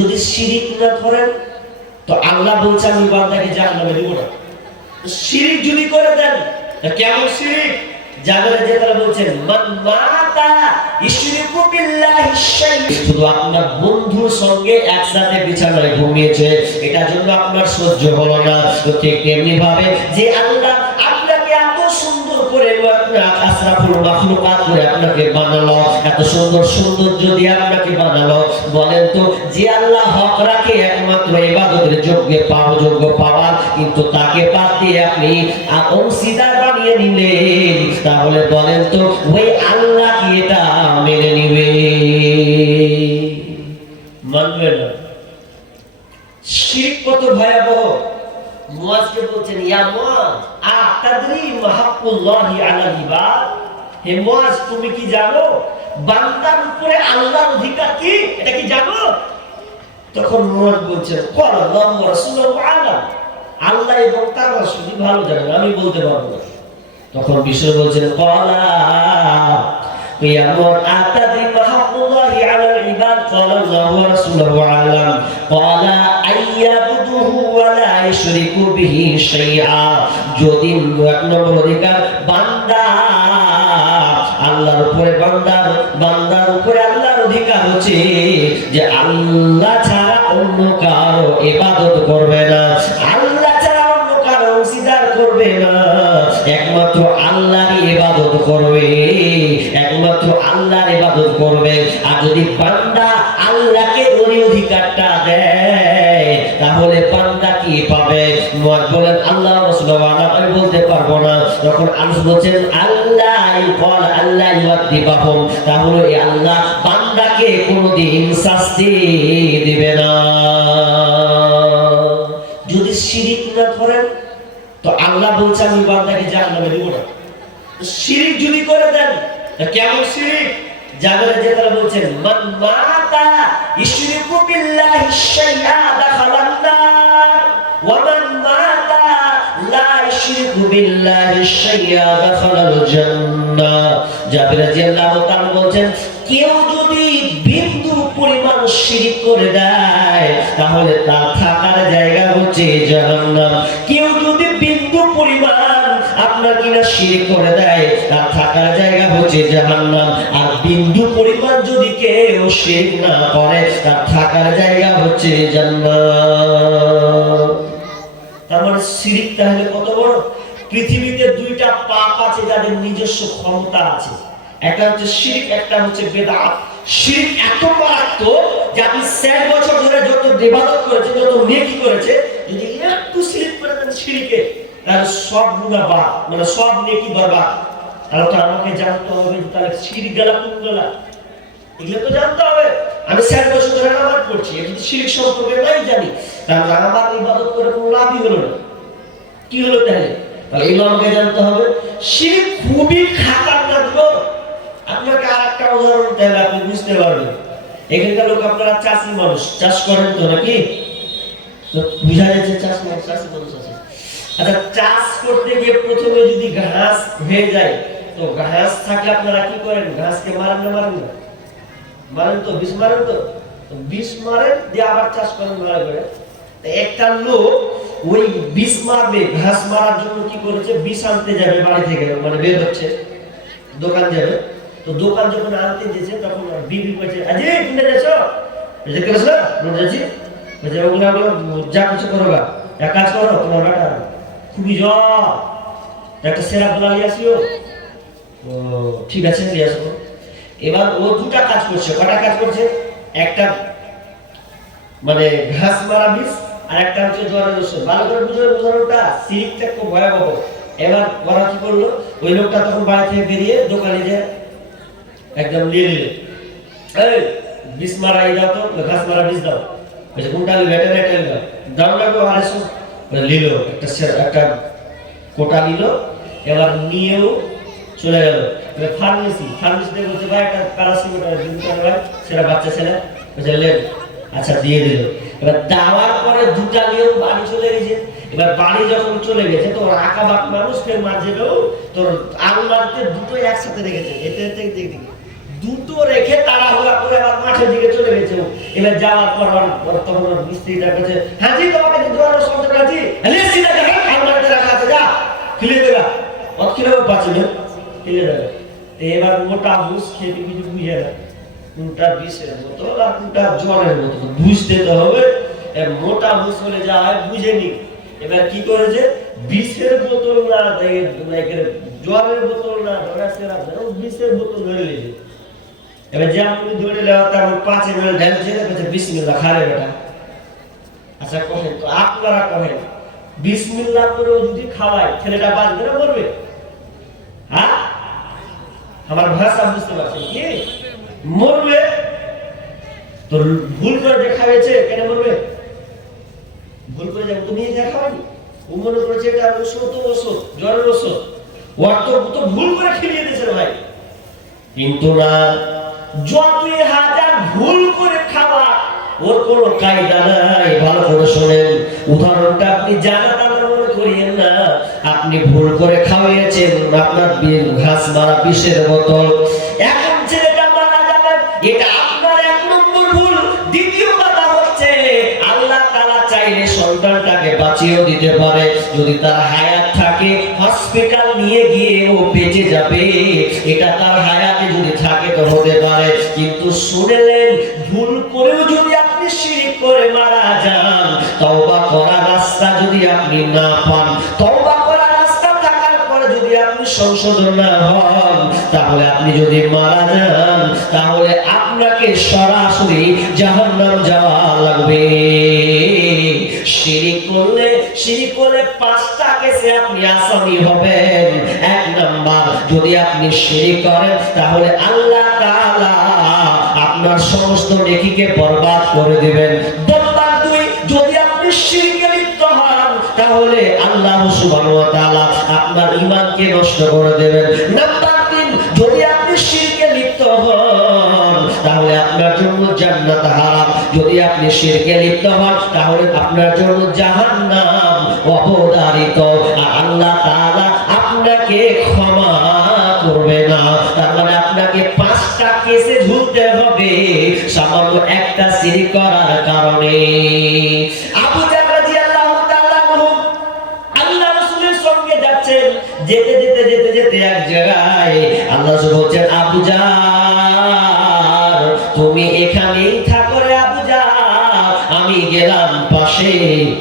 যদি শিরিক না করেন তো আল্লাহ বলছে আমি বান্দাকে জাহান্নামে দিব না। শিরিক যদি করে দেন কেমন শিরিক? জাবের যে তারা বলছেন মান মাতা ইশরিকু বিল্লাহি শাই'আন, শুধু আপনার বন্ধুর সঙ্গে একসাথে বিছানায় ঘুমিয়েছে, এটার জন্য আপনার সহ্য হলো না। তো ঠিক তেমনি ভাবে যে আল্লাহ আপনাকে এত সুন্দর করে আশরাফুল মাখলুকাত করে আপনাকে বানালো, এত সুন্দর সৌন্দর্য দিয়ে আপনাকে বানালো, বলেন তো যে আল্লাহ হক রাখে একমাত্র ইবাদতের যোগ্য পাওয়ার, কিন্তু তাকে বাদ দিয়ে আপনি অংশীদার বানিয়ে নিলেন, তাহলে বলেন তো ওই আল্লাহ কি এটা মেনে নিবে? মানবে না। শিরক কত ভয়াবহ। মুয়াজকে বলছেন ইয়া মুয়াজ আতাদরি মা হাক্কুল্লাহি আলাল ইবাদ, হে মুয়াজ তুমি কি জানো বান্দার উপরে আল্লাহর অধিকার কি? এটা কি জানো? তখন মুয়াজ বলছেন ক্বাল আল্লাহু ওয়া রাসূলুহু আ'লাম, আল্লাহ এবং তার রাসূল ভালো জানেন, আমি বলতে পারবো না। তখন বিশ্ব বলছেন ক্বালা ইয়া মুয়াজ আতাদরি মা হাক্কুল্লাহি আলাল ইবাদ, ক্বাল আল্লাহু ওয়া রাসূলুহু আ'লাম, ক্বালা আইয়াবুদুহু ওয়া লা ইশরিকু বিহি শাইআ, যদি এক নম্বর অধিকার বান্দা আল্লাহর উপরে, বান্দার উপরে আল্লাহর অধিকার হচ্ছে যে আল্লাহ ছাড়া অন্য কারো ইবাদত করবে না, আল্লাহ ছাড়া অন্য কারো অংশীদার করবে না, একমাত্র আল্লাহরই ইবাদত করবে, একমাত্র আল্লাহর ইবাদত করবে। আর যদি বান্দা আল্লাহকে ওই অধিকারটা দেয় তাহলে বান্দা কি পাবে? বলেন আল্লাহ রাসূল আমি বলতে পারবো না। যখন আল্লাহ বলছেন আল্লাহ কল আল্লাহ ইউআদিবাহুম, তাহলে এই আল্লাহ বান্দাকে কোনোদিন শাস্তি দিবে না। যদি শিরিক না করেন তো আল্লাহ বলছে আমি বান্দাকে জাহান্নামে দিব না। শিরিক যদি করে দেন কেমন শিরিক? জাবের যে তারা বলছেন মান মাতা ইশরিকু বিল্লাহি শাই'আন দাখালান নার ওয়া মান মাতা লা ইশরিকু বিল্লাহি শাই'আন দাখালাল জান্নাহ। জাবের রাদিয়াল্লাহু তাআলা বলছেন কেউ যদি বিন্দু পরিমাণ শিরিক করে দেয় তাহলে তার থাকার জায়গা হচ্ছে জাহান্নাম। কেউ যদি বিন্দু পরিমাণ আপনার কিনা শিরিক করে দেয় তার থাকার জায়গা হচ্ছে জাহান্নাম। আর বিন্দু পরিমাণ যদি কেউ শিরিক না করে তার থাকার জায়গা হচ্ছে জান্নাত। তার মানে শিরিক তাহলে কত বড়? পৃথিবীতে দুইটা পাপ আছে যাদের নিজস্ব ক্ষমতা আছে, একটা হচ্ছে শিরিক, একটা হচ্ছে বেদাত। শিরিক এত মারাত্মক যে আপনি 60 বছর ধরে যত ইবাদত করেছে, যত নেকি করেছে, যদি একটু শিরিক করে দেন শিরিকে, তাহলে সব গুনাহ বাদ, মানে সব নেকি বরবাদ। তাহলে তো আমাকে জানতে হবে তাহলে শিরিক গেলা কোন গেলা, এগুলো তো জানতে হবে। আমি 60 বছর ধরে নামাজ পড়ছি, কিন্তু শিরিক সম্পর্কে নাই জানি, তাহলে আমার ইবাদত করে কোনো লাভই হলো না। কি হলো তাহলে? তাহলে এগুলো আমাকে জানতে হবে। শিরিক খুবই খাতারনাক গো। আপনাকে আরেকটা উদাহরণ দিলে আপনি বুঝতে পারবেন। এখানকার লোক আপনারা চাষি মানুষ, চাষ করেন তো নাকি? তো বুঝা যাচ্ছে চাষি মানুষ আছে। আচ্ছা, চাষ করতে গিয়ে প্রথমে যদি ঘাস হয়ে যায় তো ঘাস থাকলে আপনারা কি করেন? ঘাসকে মারেন না মারেন না? মারেন তো, বিষ মারেন তো, বিষ মারেন দিয়ে আবার চাষ করেন ভালো করে। একটা লোক ওই বিষ মারবে, ঘাস মারার জন্য কি করেছে, বিষ আনতে যাবে বাড়ি থেকে, মানে বের হচ্ছে দোকান যাবে। তো দোকান যখন আনতে যেছে তখন বিবি বলছে আজি কোনে যাচ্ছো? যে কেন স্যার বলে যাচ্ছি, বলছে ওগুলো যা কিছু করো গা, এক কাজ করো, তোমার বেটা খুবই জ্বর, একটা সেরাপ বলা নিয়ে আসিও। ও ঠিক আছে নিয়ে আসবো। এবার ও দুটা কাজ করছে। কটা কাজ করছে? একটা মানে ঘাস মারা বিষ, আর একটা হচ্ছে জ্বরের ওষুধ। ভালো করে বুঝো উদাহরণটা, শিরিকটা খুব ভয়াবহ। এবার ওরা কি করলো, ওই লোকটা তখন বাড়ি থেকে বেরিয়ে দোকানে যে একদম নিয়ে নিল, এই বিষ মারা এই দাও তো, ঘাস মারা বিষ দাও। বলছে কোনটা নিবে? এটা একটা নিল, দাম লাগবে 250। নিল একটা কোটা নিল। এবার নিয়েও চলে গেল ফার্মেসিতে বলছে ভাই একটা প্যারাসিটামল দিন ভাই, সেটা বাচ্চা ছেলে। বলছে লেন, আচ্ছা দিয়ে দিল। এবার দেওয়ার পরে দুটা নিয়েও বাড়ি চলে গেছে। এবার বাড়ি যখন চলে গেছে তো আঁকাবাক মানুষ ফের মাঝে তোর আলমারিতে দুটো একসাথে রেখেছে, এতে এতে দেখি দুটো রেখে তাড়াহুড়া করে আবার মাঠের দিকে চলে গেছে। এবার যাওয়ার পর তখন মিস্ত্রিটার কাছে, হ্যাঁ জি তোমাকে জোয়ার সন্তান আছি লিস্টিটা দেখেন আলমারিতে রাখা আছে, যা খুলে দেবা। অত কিভাবে পাচ্ছিল খুলে দেবে। এবার মোটা বুঝ খেয়ে কিছু বুঝে না, কোনটা বিষের বোতল আর কোনটা জলের বোতল বুঝতে তো হবে। মোটা বুঝ বলে যা হয় বুঝেনি। এবার কি করেছে, বিষের বোতল না জলের বোতল না ধরা সেরা বিষের বোতল ধরে নিয়েছে। এবার যেমন ধরে নেওয়া তেমন 5 ml ঢেলছে, বিসমিল্লাহ খারে বেটা। আচ্ছা কহেন তো আপনারা কহেন, বিসমিল্লাহ করে যদি খাওয়ায় ছেলেটা বাঁচবে না মরবে? হ্যাঁ আমার ভাষা বুঝতে পারছেন কি? মরবে। তো ভুল করে দেখাবেছে কেন মরবে? ভুল করে যাবো তো নিয়ে দেখাবেনি, ও মনে করেছে এটা ওষুধ, ওষুধ জ্বরের ওষুধ, ওর তো ভুল করে খেলিয়ে দিয়েছে ভাই। কিন্তু না, যতই হাজার ভুল করে খাওয়া ওর কোনো কায়দা নাই। ভালো করে শোনেন, উদাহরণটা আপনি জানা তারা মনে করিয়েন না। আপনি ভুল করে খাওয়াইয়েছেন আপনার ঘাস মারা বিষের বোতল, এখন ছেলেটা মারা যাবে, এটা আপনার 1 নম্বর ভুল। দ্বিতীয় কথা হচ্ছে আল্লাহ তাআলা চাইলে সন্তানটাকে বাঁচিয়েও দিতে পারে। যদি তার হায়াত থাকে হসপিটাল নিয়ে গিয়ে ও বেঁচে যাবে, এটা তার হায়াতে যদি থাকে তো হতে পারে। কিন্তু শুনলেন, ভুল করেও যদি আপনি শিরক করে মারা যান, তওবা করার রাস্তা যদি আপনি না পান, তওবা করার রাস্তা থাকার পরে যদি আপনি সংশোধন না হন, তাহলে আপনি যদি মারা যান, তাহলে আপনাকে সরাসরি জাহান্নাম যাওয়া লাগবে। শিরক করলে 5টা কেসে আপনি আসামি হবেন। 1 নাম্বার, যদি আপনি শিরক করেন তাহলে আল্লাহ তাআলা আপনার সমস্ত নেকিকে বরবাদ করে দিবেন। নাম্বার 2, যদি আপনি শিরকে লিপ্ত হন তাহলে আল্লাহ সুবহানাহু ওয়া তাআলা আপনার ঈমানকে নষ্ট করে দেবেন। নাম্বার 3, যদি আপনি শিরকে লিপ্ত হন তাহলে আপনার জন্য জান্নাত হারাম। যদি আপনি শিরকে লিপ্ত হন তাহলে আপনার জন্য জাহান্নাম অবধারিত, আর আল্লাহ তাআলা আপনাকে ক্ষমা করবে না। তার মানে আপনাকে 5টা কেসে ঝুলতে হবে সামান্য একটা শিরক করার কারণে। আবু জাহল রাদিয়াল্লাহু তাআলা আল্লাহ রাসূলের সঙ্গে যাচ্ছেন, যেতে যেতে যেতে যেতে এক জায়গায় আল্লাহ রাসূল বলছেন, আবু জাহল তুমি এখানেই থাকো রে আবু জাহল, আমি গেলাম পাশে,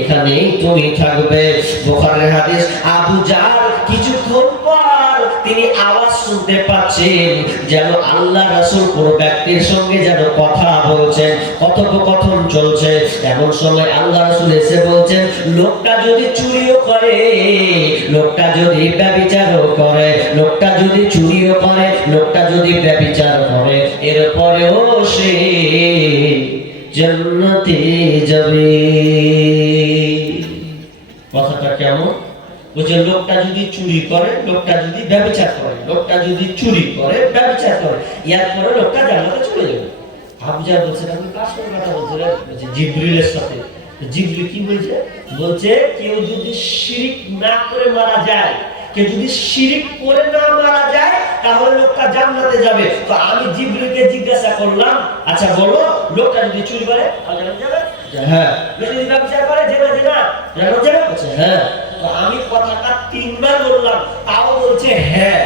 এখানেই তুমি থাকবে। বুখারীর হাদিস। আবু জাহল কিছুক্ষণ পর তিনি আওয়াজ শুনতে পাচ্ছেন যেন আল্লাহ রাসূল কোন ব্যক্তির সঙ্গে যেন কথা বলছেন, কথোপকথন চলছে। এমন সময় আল্লাহ রাসূল এসে বলছেন, লোকটা যদি চুরিও করে, লোকটা যদি ব্যভিচারও করে, লোকটা যদি চুরিও করে, লোকটা যদি ব্যভিচার করে, এরপরেও সে জান্নাতে যাবে। কথাটা কেমন? বলছে লোকটা যদি চুরি করে, লোকটা যদি ব্যভিচার করে, লোকটা যদি চুরি করে ব্যভিচার করে, এরপরে লোকটা জান্নাতে চলে যাবে। আবু জাহল বলছে, আপনি কার সঙ্গে কথা বলছেন? বলছে জিবরিলের সাথে। জিবরিল কি বলছে? বলছে কেউ যদি শিরক না করে মারা যায়, কেউ যদি শিরক করে না মারা যায় তাহলে লোকটা জান্নাতে যাবে। তো আমি জিবরিলকে জিজ্ঞাসা করলাম, আচ্ছা বলো, লোকটা যদি চুরি করে জান্নাতে যাবে? হ্যাঁ। লোকটা যদি ব্যভিচার করে জান্নাতে যাবে? বলছে হ্যাঁ। তো আমি কথাটা 3বার বললাম, তাও বলছে হ্যাঁ।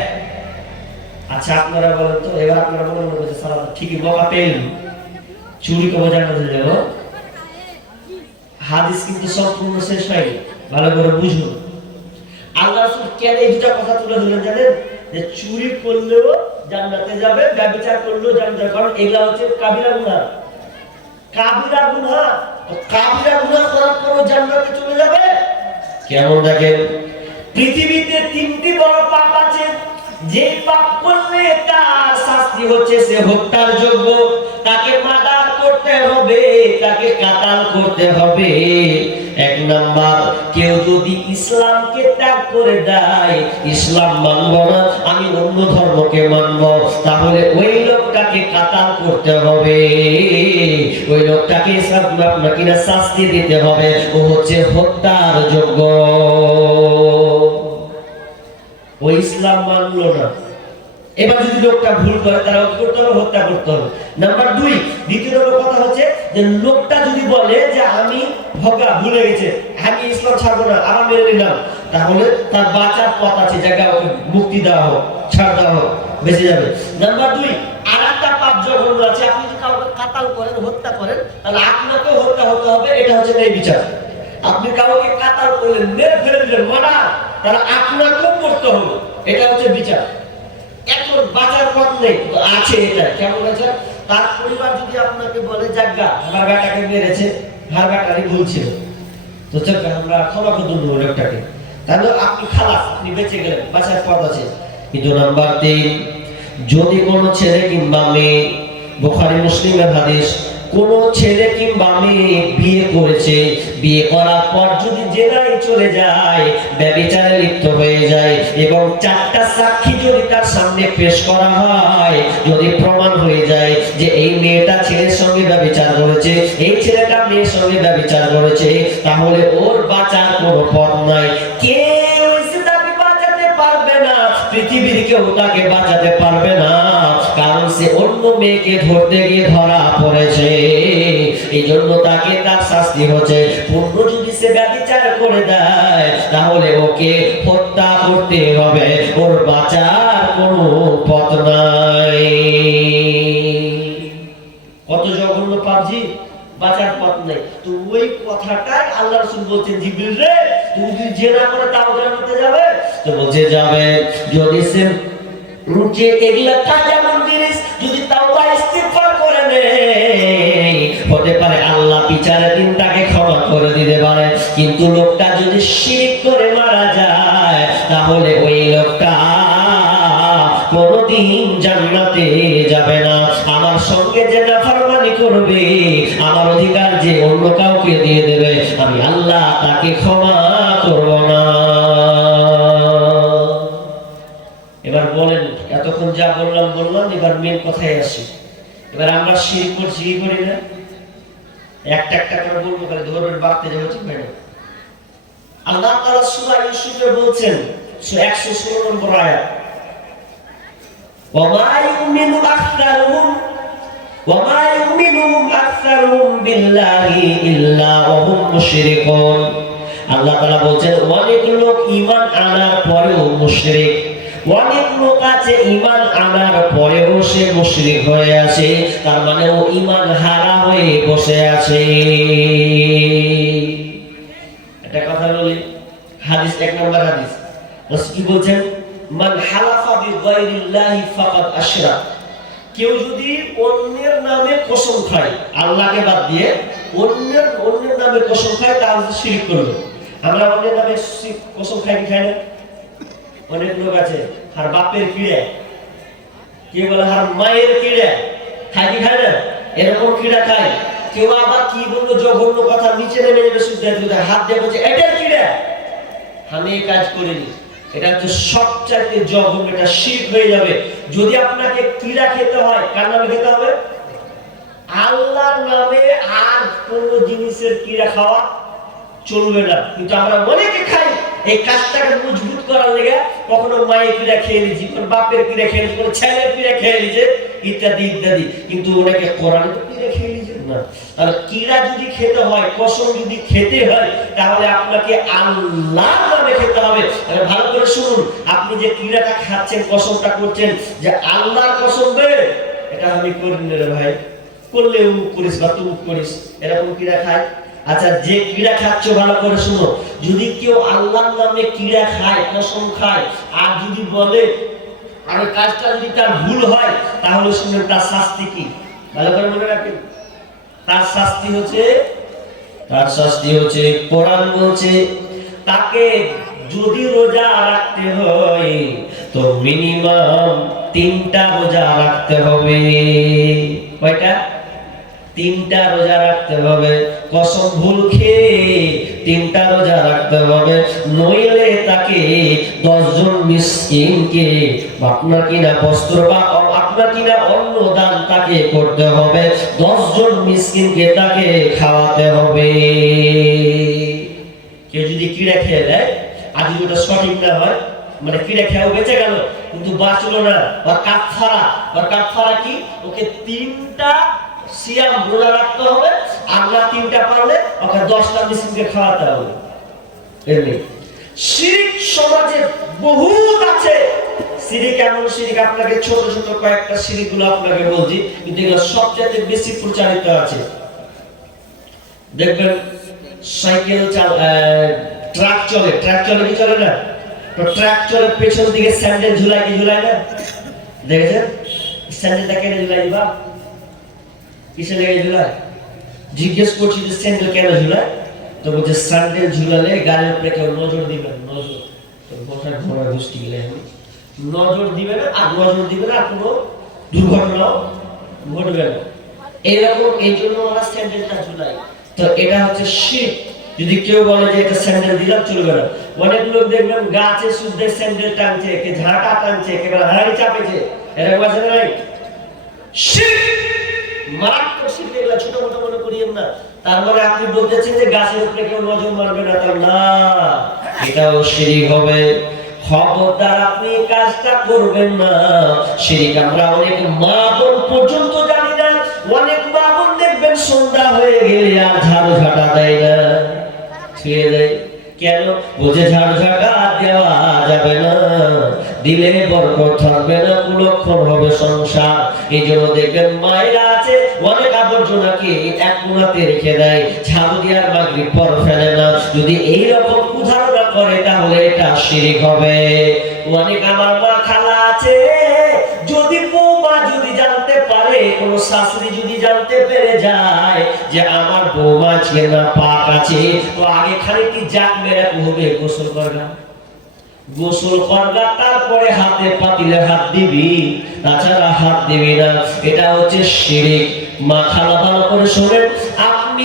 আচ্ছা আপনারা বলেন তো, এবার আপনারা বলেন, বলছে সালাম ঠিকই মৌকা পেলেন, চুরি করে জান্নাতে যাব। হাদিস কিন্তু সম্পূর্ণ শেষ হয়নি, ভালো করে বুঝুন। আল্লাহ রাসূল কেন এই দুটো কথা তুলে ধরলেন জানেন? যে চুরি করলেও জান্নাতে যাবে, ব্যভিচার করলেও জান্নাতে, কারণ এগুলা হচ্ছে কাবিরা গুনাহ। কাবিরা গুনাহ, কাবিরা গুনাহ করার পরও জান্নাতে চলে যাবে। কেমন দেখেন, পৃথিবীতে 3টি বড় পাপ আছে, যে পাপ করলে তার শাস্তি হচ্ছে সে হত্যার যোগ্য, তাকে মার্ডার করতে হবে, তাকে কাতাল করতে হবে। 1 নাম্বার, কেউ যদি ইসলামকে ত্যাগ করে দেয়, ইসলাম মানব না, আমি অন্য ধর্মকে মানব, তাহলে ওই লোকটাকে কাতাল করতে হবে, ওই লোকটাকে আপনাকে শাস্তি দিতে হবে, ও হচ্ছে হত্যার যোগ্য। ও ইসলাম মানলো না, এবার যদি লোকটা ভুল করে তারা কি করতে হবে? হত্যা করতে হবে। নাম্বার 2, দ্বিতীয় নম্বর কথা হচ্ছে যে লোকটা যদি বলে যে আমি ভুলে গেছে, আমি ইসলাম ছাড়বো না, আমার মেনে নিলাম, তাহলে তার বাঁচার পথ আছে, জায়গা ওকে মুক্তি দেওয়া হোক, ছাড় দেওয়া হোক, বেঁচে যাবে। নাম্বার 2, আর একটা পাপ জঘন্য আছে, আপনি যদি কাউকে কাতাল করেন, হত্যা করেন, তাহলে আপনাকেও হত্যা হতে হবে। এটা হচ্ছে ন্যায় বিচার। আপনি কাউকে কাতাল করলেন, মেরে ফেলে দিলেন, মারা, তাহলে আপনাকেও করতে হবে। এটা হচ্ছে বিচার। এখন বাঁচার পথ নেই তো আছে। এটা কেমন আছে? তার পরিবার যদি আপনাকে বলে জায়গা আমার বেটাকে মেরেছে, আমার বেটারই ভুল ছিল, তো চল আমরা ক্ষমা করে দেবো লোকটাকে, তাহলে আপনি খালাস, আপনি বেঁচে গেলেন, বাঁচার পথ আছে। কিন্তু নাম্বার 3, যদি কোনো ছেলে কিংবা মেয়ে, বুখারী মুসলিমের হাদিস, কোন ছেলে কিংবা মেয়ে বিয়ে করেছে, বিয়ে করার পর যদি জেনায় চলে যায়, ব্যভিচারে লিপ্ত হয়ে যায়, এবং 4টা সাক্ষী যদি তার সামনে পেশ করা হয়, যদি প্রমাণ হয়ে যায় যে এই মেয়েটা ছেলের সঙ্গে ব্যভিচার করেছে, এই ছেলেটা মেয়ের সঙ্গে ব্যভিচার করেছে, তাহলে ওর বাঁচার কোনো পথ নাই। কেউ তাকে বাঁচাতে পারবে না, পৃথিবীর কেউ তাকে বাঁচাতে পারবে না, কারণ সে অন্য মেয়েকে ধরতে গিয়ে ধরা পড়েছে। এই জন্য তাকে তার শাস্তি হচ্ছে, পূর্ণ যদি সে ব্যভিচার করে দেয়, তাহলে ওকে হত্যা করতে হবে, ওর বাঁচার কোনো পথ নাই। কত জঘন্য পাপজি, বাঁচার পথ নেই। তো ওই কথাটাই আল্লাহ রাসূল বলছেন, জিবরিল রে, তুমি যদি জেনা করে তাও জান্নাতে যাবে? তো বলছে যাবে, যদি সে যে এগুলা কাজা জিনিস যদি তাওবা ইস্তিগফার করে নেয়, হতে পারে আল্লাহ বিচারের দিন তাকে ক্ষমা করে দিতে পারে। কিন্তু লোকটা যদি শিরক করে মারা যায়, তাহলে ওই লোকটা কোনদিন জান্নাতে যাবে না। আমার সঙ্গে যে নাফরমানি করবে, আমার অধিকার যে অন্য কাউকে দিয়ে দেবে, আমি আল্লাহ তাকে ক্ষমা করব না। এবার বলেন, এতক্ষণ যা বললাম, এবার মেন কথায় আসি। এবার আমরা শিরক করছি কি করি না? একটা একটা করে বলবো, খালি ধরে বাড়তে যাবো, ঠিক না? আল্লাহ তাআলা সূরা ইউসুফে বলছেন, 116 নম্বর আয়াত, ওয়ামা ইউমিনু আকসারুহুম বিল্লাহি ইল্লা ওয়া হুম মুশরিকুন। আল্লাহ তাআলা বলছেন, অনেক লোক ঈমান আনার পরেও মুশরিক, অনেক লোক আছে ঈমান আনার পরেও সে মুশরিক হয়ে আছে, তার মানে ও ঈমান হারা হয়ে বসে আছে। একটা কথা বলি, হাদিস 1 নম্বর হাদিস, রাসূল কি বলছেন? মান হালাফা বিগাইরিল্লাহি ফাকাদ আশরাক। কেউ যদি অন্যের নামে কসম খায়, আল্লাহকে বাদ দিয়ে অন্যের নামে কসম খায়, তাহলে শিরক করলো। আমরা অন্যের নামে কসম খাই কি খাই না? অনেক লোক আছে আর বাপের কিড়ে, কে বলে আর মায়ের কিড়ে, খাই কি খায় না? এরকম কিড়া খায়। কেউ আবার কি বলবো জঘন্য কথা, নিচে নেমে যাবে, শুদ্ধ হাত দিয়ে বলছে এটার কিড়ে, আমি এই কাজ করিনি। এটা হচ্ছে সবচাইতে জঘন্য, এটা শিরক হয়ে যাবে। যদি আপনাকে কিড়া খেতে হয়, কার নামে খেতে হবে? আল্লাহর নামে। আর কোন জিনিসের কিড়া খাওয়া চলবে না। কিন্তু আমরা অনেকে খাই, এই কাজটাকে মজবুত করার লেগে কখনো মায়ের কিড়া খেয়ে নিয়েছি, কোনো বাপের কিড়া খেয়ে নিয়েছি, কোনো ছেলের কিড়া খেয়ে নিয়েছে, ইত্যাদি ইত্যাদি। কিন্তু ওনাকে কোরআনে তো কিড়া খেয়ে নিয়েছে না। আর কিড়া যদি খেতে হয়, কসম যদি খেতে হয়, তাহলে আপনাকে আল্লাহর নামে খেতে হবে। ভালো করে শুনুন, আপনি যে কিড়াটা খাচ্ছেন, কসমটা করছেন যে আল্লাহর কসম বে, এটা আমি করিনি রে ভাই, করলে উমুক করিস বা তুমুক করিস, এরকম কিড়া খায়। আচ্ছা, যে কিড়া খাচ্ছ ভালো করে শুনো, যদি কেউ আল্লাহর নামে কিড়া খায়, কসম খায়, আর যদি বলে আর ওই কাজটা যদি তার ভুল হয়, তাহলে শুনেন তার শাস্তি কি, ভালো করে মনে রাখবেন। তার শাস্তি হচ্ছে কোরআন বলছে, তাকে যদি রোজা রাখতে হয় তো মিনিমাম 3টা রোজা রাখতে হবে। কয়টা? 3টা রোজা রাখতে হবে। কসম ভুল খেয়ে 3টা রোজা রাখতে হবে, নইলে তাকে 10 জন মিসকিনকে আপনার কিনা বস্ত্র বা আপনার কিনা অন্ন দান তাকে করতে হবে, 10 জন মিসকিনকে তাকে খাওয়াতে হবে। কেউ যদি কিড়া খেয়ে দেয়, আর যদি ওটা সঠিক না হয়, মানে কিড়া খেয়েও বেঁচে গেল, কিন্তু বাঁচলো না। আর কাফারা কি, ওকে 3টা সিয়াম রোজা রাখতে হবে, আর না 3টা পারলে ওকে 10টা মিসকিনকে খাওয়াতে হবে। এমনি শিরক সমাজে বহুত আছে। শিরক এমন শিরক, আপনাকে ছোট ছোট কয়েকটা শিরক গুলো আপনাকে বলছি, কিন্তু এগুলো সবচেয়ে বেশি প্রচারিত আছে। দেখবেন সাইকেল ট্রাক চলে কি চলে না, তো ট্রাক চলে পেছন দিকে স্যান্ডেল ঝুলায় কি ঝুলায় না, দেখেছেন? স্যান্ডেলটা কেটে ঝুলাই দিবা, কিসে লেগে ঝুলায়? জিজ্ঞেস করছি যে স্যান্ডেল কেন ঝুলায়, তো বলছে স্যান্ডেল ঝুলালে গাড়ির উপরে কেউ নজর দিবে না। নজর তো বসার ঘোড়া গোষ্ঠী গেলে নজর দিবে না, আর নজর দিবে না, আর কোনো দুর্ঘটনাও ঘটবে না। এইরকম, এই জন্য আমরা স্যান্ডেলটা ঝুলাই। তো এটা হচ্ছে শিরক। যদি কেউ বলে যে এটা স্যান্ডেল দিলাম, চলবে না। অনেক লোক দেখবেন গাছে সুদ্ধে স্যান্ডেল টানছে, কে ঝাঁটা টানছে, কে হাড়ি চাপেছে, এরকম আছে না ভাই? শিরক, মারাত্মক শিরক। এগুলা ছোট মোটো মনে করিয়েন না। তারপরে আপনি বলতেছেন যে গাছের উপরে কেউ নজর মারবে না, তা না, এটাও শিরক হবে। খবরদার আপনি কাজটা করবেন না। শিরক আমরা অনেক মা বোন পর্যন্ত জানি না। অনেক মা বোন দেখবেন সন্ধ্যা হয়ে গেলে আর ঝাড়ু ঝাঁটা দেয় না, ছুঁয়ে দেয়। কেন? বুঝে ঝাড়ু ঝাঁটা দেওয়া যাবে না, দিলে বরকত থাকবে না, কুলক্ষণ হবে সংসার। এই জন্য দেখবেন মায়েরা আছে অনেক আবর্জনাকে এক কোণাতে রেখে দেয়, ঝাড়ু দেওয়ার মাগরিব পর ফেলে না। যদি এইরকম উদাহরণ করে তাহলে এটা শিরক হবে। অনেক আমার মা খালা আছে, যদি বৌমা যদি জানতে পারে, কোন শাশুড়ি যদি জানতে পেরে যায় যে আমার বৌমা ছিল না পাক আছে, তো আগে খানিকটি জাক মেরে হবে, গোসল করবা, তারপরে হাতে পাতিলে হাত দিবি, তাছাড়া হাত দিবি না। এটা হচ্ছে শিরক। মা খালা ভালো করে শোনেন, আপনি